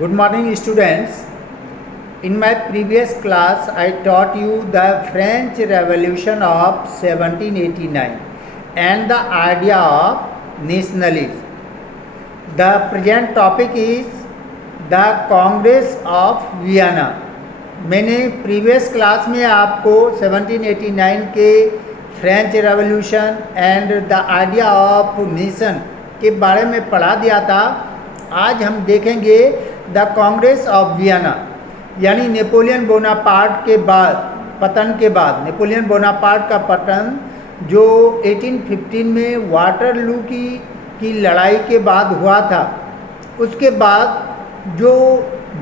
Good morning, students. In my previous class, I taught you the French Revolution of 1789 and the idea of nationalism. The present topic is the Congress of Vienna. मैंने previous class में आपको 1789 के French revolution and the idea of nation के बारे में पढ़ा दिया था। आज हम देखेंगे द कांग्रेस ऑफ वियना, यानी नेपोलियन बोनापार्ट के बाद पतन के बाद, नेपोलियन बोनापार्ट का पतन जो 1815 में वाटरलू की लड़ाई के बाद हुआ था, उसके बाद जो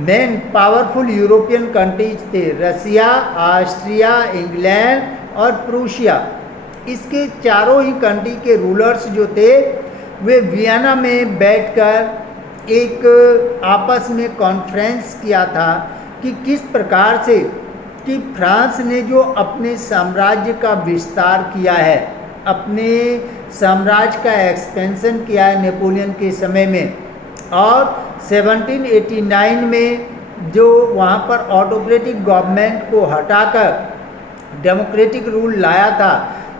मेन पावरफुल यूरोपियन कंट्रीज थे, रसिया, ऑस्ट्रिया, इंग्लैंड और प्रूशिया, इसके चारों ही कंट्री के रूलर्स जो थे वे वियना में बैठकर एक आपस में कॉन्फ्रेंस किया था कि किस प्रकार से कि फ्रांस ने जो अपने साम्राज्य का विस्तार किया है, अपने साम्राज्य का एक्सपेंशन किया है नेपोलियन के समय में, और 1789 में जो वहाँ पर ऑटोक्रेटिक गवर्नमेंट को हटाकर डेमोक्रेटिक रूल लाया था,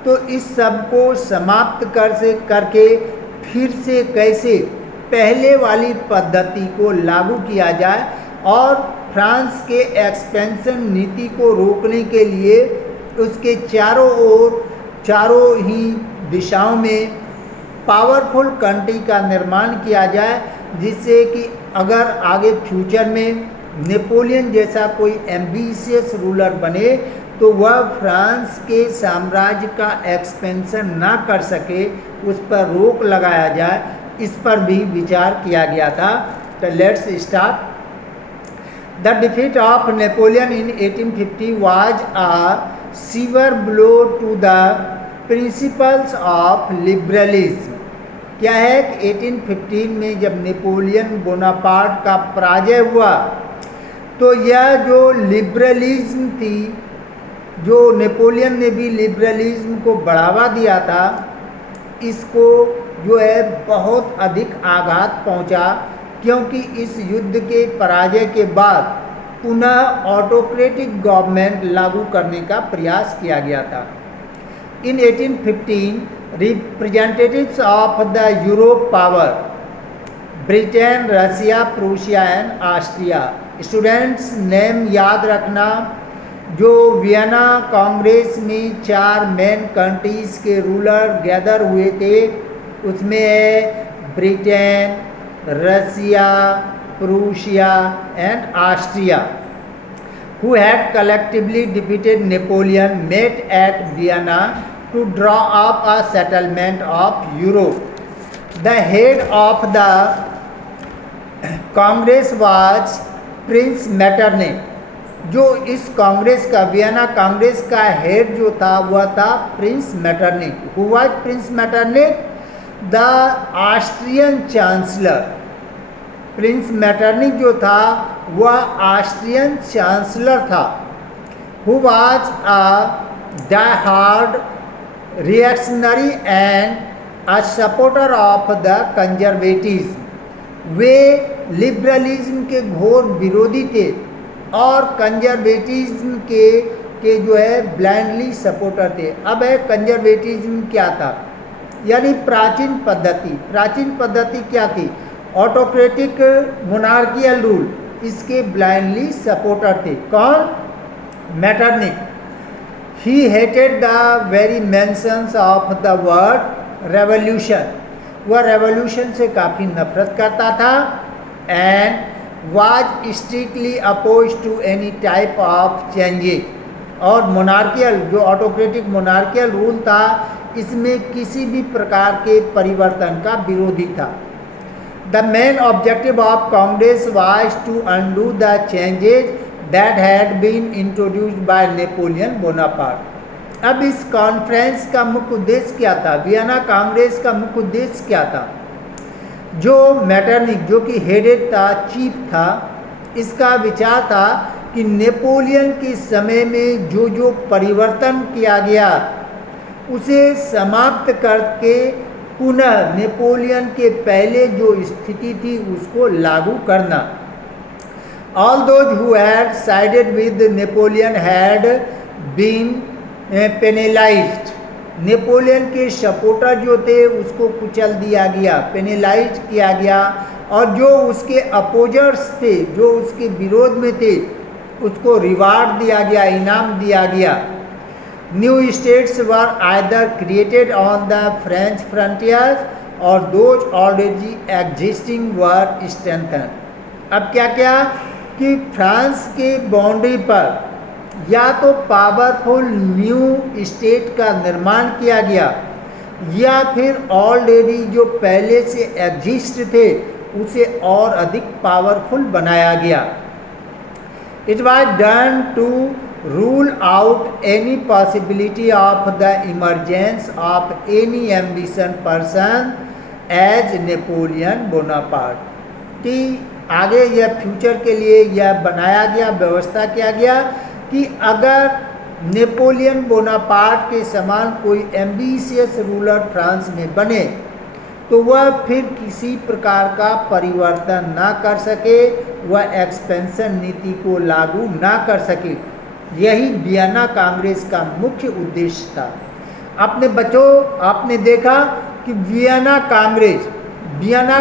तो इस सब को समाप्त करके फिर से कैसे पहले वाली पद्धति को लागू किया जाए और फ्रांस के एक्सपेंशन नीति को रोकने के लिए उसके चारों ही दिशाओं में पावरफुल कंट्री का निर्माण किया जाए, जिससे कि अगर आगे फ्यूचर में नेपोलियन जैसा कोई एम्बिशियस रूलर बने तो वह फ्रांस के साम्राज्य का एक्सपेंशन ना कर सके, उस पर रोक लगाया जाए। इस पर भी विचार किया गया था। तो let's start. The defeat of Napoleon in 1850 was a severe blow to the principles of liberalism. क्या है कि 1815 में जब नेपोलियन बोनापार्ट का पराजय हुआ तो यह जो लिबरलिज्म थी, जो नेपोलियन ने भी लिबरलिज्म को बढ़ावा दिया था, इसको जो है बहुत अधिक आघात पहुंचा, क्योंकि इस युद्ध के पराजय के बाद पुनः ऑटोक्रेटिक गवर्नमेंट लागू करने का प्रयास किया गया था। In 1815 representatives of the Europe power, Britain, Russia, Prussia and Austria. Students name याद रखना, जो वियना कांग्रेस में 4 मेन कंट्रीज के रूलर गैदर हुए थे, उसमें है ब्रिटेन, रसिया, प्रूशिया एंड ऑस्ट्रिया, who had collectively defeated Napoleon, met at Vienna to draw up a settlement of Europe. The head of the Congress was Prince Metternich. जो इस कांग्रेस का, वियना कांग्रेस का हेड जो था वह था Prince Metternich. Who was Prince Metternich? The Austrian chancellor. Prince Metternich जो था वह ऑस्ट्रियन चांसलर था। Who was a die-hard reactionary and a supporter of the conservatism. Way liberalism के घोर विरोधी थे और कंजर्वेटिज्म के जो है ब्लाइंडली सपोर्टर थे। अब है कंजर्वेटिज्म क्या था, यानी प्राचीन पद्धति क्या थी? ऑटोक्रेटिक मोनार्कियल रूल, इसके ब्लाइंडली सपोर्टर थे। कौन? Metternich. He hated the very mentions of the word revolution. वह रेवोल्यूशन से काफ़ी नफरत करता था and was strictly opposed to any type of changes। और मोनार्कियल, जो ऑटोक्रेटिक मोनार्कियल रूल था, इसमें किसी भी प्रकार के परिवर्तन का विरोधी था। The main objective of Congress was to undo the changes that had been introduced by Napoleon Bonaparte. अब इस कॉन्फ्रेंस का मुख्य उद्देश्य क्या था? वियना कांग्रेस का मुख्य उद्देश्य क्या था? जो मेटरनिक, जो कि हेडेड था, चीफ था, इसका विचार था कि नेपोलियन के समय में जो परिवर्तन किया गया उसे समाप्त करके पुनः नेपोलियन के पहले जो स्थिति थी उसको लागू करना। All those who had sided with Napoleon had been penalized. Napoleon के सपोर्टर जो थे उसको कुचल दिया गया, पेनलाइज किया गया, और जो उसके अपोजर्स थे, जो उसके विरोध में थे, उसको रिवार्ड दिया गया, इनाम दिया गया. New states were either created on the French frontiers और those already existing were strengthen. अब क्या क्या कि फ्रांस के बाउंड्री पर या तो पावरफुल न्यू स्टेट का निर्माण किया गया या फिर ऑलरेडी जो पहले से एग्जिस्ट थे उसे और अधिक पावरफुल बनाया गया. It was done to rule out any possibility of the emergence of any ambition person as Napoleon Bonaparte. कि आगे यह फ्यूचर के लिए यह बनाया गया, व्यवस्था किया गया कि अगर नेपोलियन बोनापार्ट के समान कोई एम्बिशियस रूलर फ्रांस में बने तो वह फिर किसी प्रकार का परिवर्तन ना कर सके, वह एक्सपेंशन नीति को लागू ना कर सके. यही वियना कांग्रेस का मुख्य उद्देश्य था. अपने बच्चों, आपने देखा कि वियना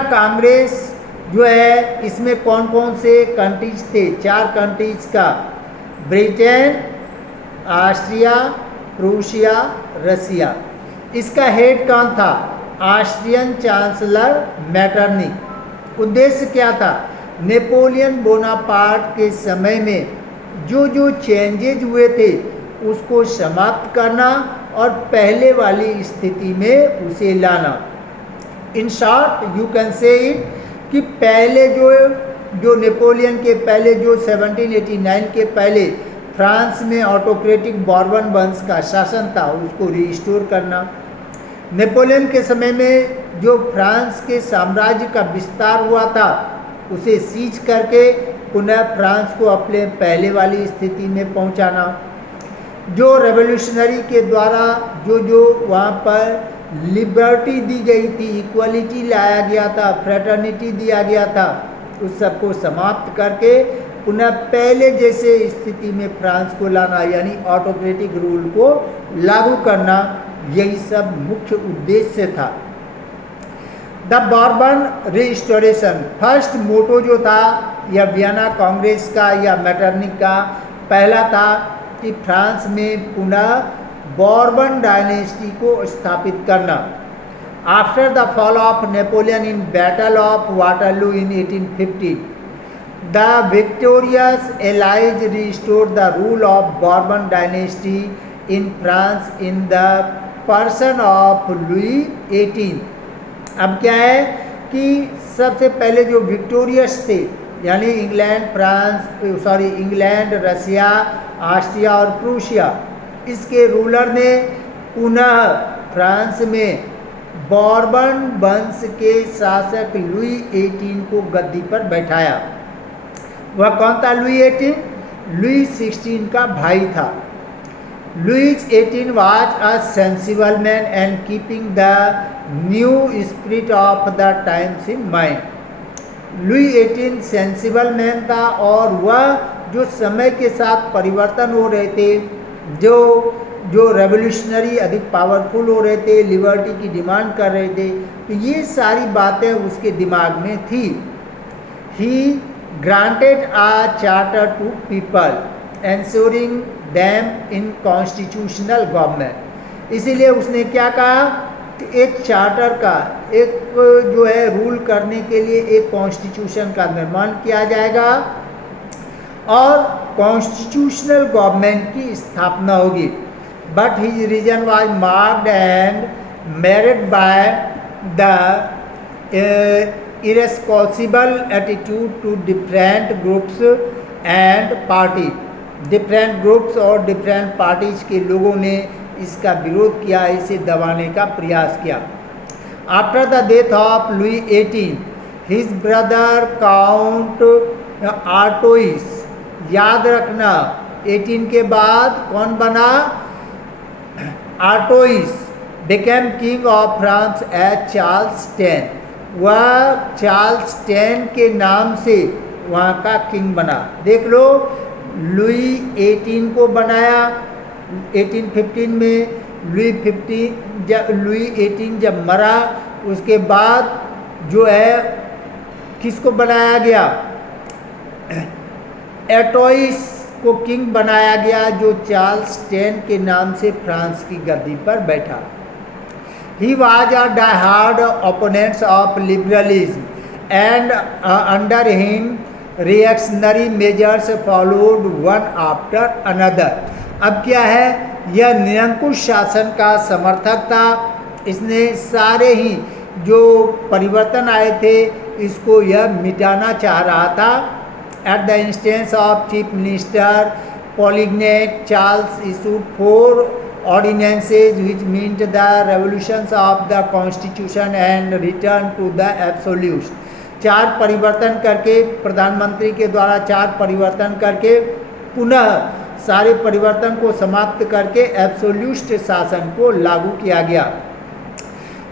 कांग्रेस जो है इसमें कौन कौन से कंट्रीज थे? 4 कंट्रीज का, ब्रिटेन, ऑस्ट्रिया, प्रूशिया, रसिया. इसका हेड कौन था? Austrian chancellor Metternich. उद्देश्य क्या था? नेपोलियन बोनापार्ट के समय में जो जो चेंजेज हुए थे उसको समाप्त करना और पहले वाली स्थिति में उसे लाना. In short you can say it कि पहले जो नेपोलियन के पहले जो 1789 के पहले फ्रांस में ऑटोक्रेटिक बॉर्बन वंश का शासन था उसको रिस्टोर करना. नेपोलियन के समय में जो फ्रांस के साम्राज्य का विस्तार हुआ था उसे सीज करके पुनः फ्रांस को अपने पहले वाली स्थिति में पहुंचाना. जो रेवोल्यूशनरी के द्वारा जो वहाँ पर लिबर्टी दी गई थी, इक्वलिटी लाया गया था, फ्रेटर्निटी दिया गया था, उस सबको समाप्त करके पुनः पहले जैसे स्थिति में फ्रांस को लाना, यानी ऑटोक्रेटिक रूल को लागू करना. यही सब मुख्य उद्देश्य था. द बॉर्बन रिस्टोरेशन फर्स्ट मोटो जो था यह वियना कांग्रेस का या मेटरनिक का पहला था कि फ्रांस में पुनः बॉर्बन डायनेस्टी को स्थापित करना. After the fall of Napoleon in battle of Waterloo in 1815, the victorious allies restore the rule of Bourbon dynasty in France in the person of Louis 18. अब क्या है कि सबसे पहले जो विक्टोरियस थे यानी इंग्लैंड, रसिया, ऑस्ट्रिया और प्रूशिया, इसके रूलर ने पुनः फ्रांस में बॉर्बन वंश के शासक लुई 18 को गद्दी पर बैठाया. वह कौन था? लुई 18 लुई 16 का भाई था. Louis 18 was a sensible man and keeping the new spirit of the times in mind. Louis 18 sensible man था और वह जो समय के साथ परिवर्तन हो रहे थे, जो रेवोल्यूशनरी अधिक पावरफुल हो रहे थे, लिबर्टी की डिमांड कर रहे थे, तो ये सारी बातें उसके दिमाग में थी. He granted a charter to people, ensuring them in constitutional government. इसीलिए उसने क्या कहा कि एक चार्टर का, एक जो है रूल करने के लिए एक कॉन्स्टिट्यूशन का निर्माण किया जाएगा और कॉन्स्टिट्यूशनल गवर्नमेंट की स्थापना होगी. But his reason was marked and marred by the irresponsible attitude to different groups and party. Different groups और डिफरेंट पार्टीज के लोगों ने इसका विरोध किया, इसे दबाने का प्रयास किया. After the death of Louis 18, his brother count Artois, याद रखना 18 के बाद कौन बना? Artois became king of France as Charles 10. वह चार्ल्स 10 के नाम से वहाँ का किंग बना। देख लो, लुई 18 को बनाया 1815 में। लुई 18 जब मरा उसके बाद जो है किसको बनाया गया, एटोइस को किंग बनाया गया, जो चार्ल्स 10 के नाम से फ्रांस की गद्दी पर बैठा। He was a die-hard opponent of liberalism, and under him reactionary measures followed one after another. अब क्या है, यह निरंकुश शासन का समर्थक था। इसने सारे ही जो परिवर्तन आए थे इसको यह मिटाना चाह रहा था। At the instance of Chief Minister Polignac, Charles issued 4 ordinances which meant the revolutions of the constitution and return to the absolutes। 4 परिवर्तन करके, प्रधानमंत्री के द्वारा 4 परिवर्तन करके पुनः सारे परिवर्तन को समाप्त करके एब्सोल्यूट शासन को लागू किया गया।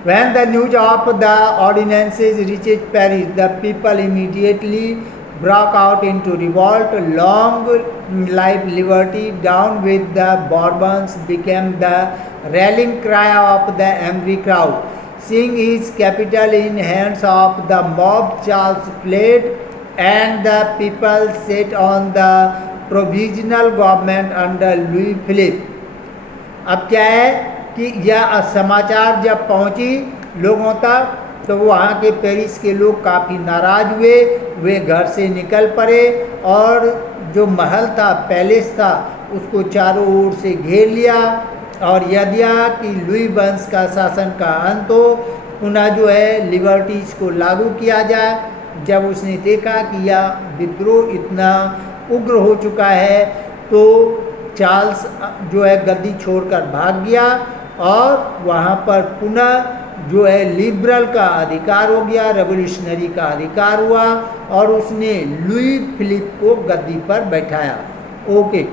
When the news of the ordinances reached Paris, the people immediately broke out into revolt. Long live liberty, down with the Bourbons became the rallying cry of the angry crowd. Seeing his capital in hands of the mob, Charles fled and the people set on the provisional government under Louis Philippe। अब क्या है कि यह समाचार जब पहुंची लोगों तक तो वहाँ के पेरिस के लोग काफ़ी नाराज़ हुए। वे घर से निकल पड़े और जो महल था, पैलेस था, उसको चारों ओर से घेर लिया और यह दिया कि लुई वंश का शासन का अंत हो, पुनः जो है लिबर्टीज को लागू किया जाए। जब उसने देखा कि यह विद्रोह इतना उग्र हो चुका है तो चार्ल्स जो है गद्दी छोड़कर भाग गया और वहाँ पर पुनः जो है लिबरल का अधिकार हो गया, रेवोल्यूशनरी का अधिकार हुआ और उसने लुई फिलिप को गद्दी पर बैठाया। ओके।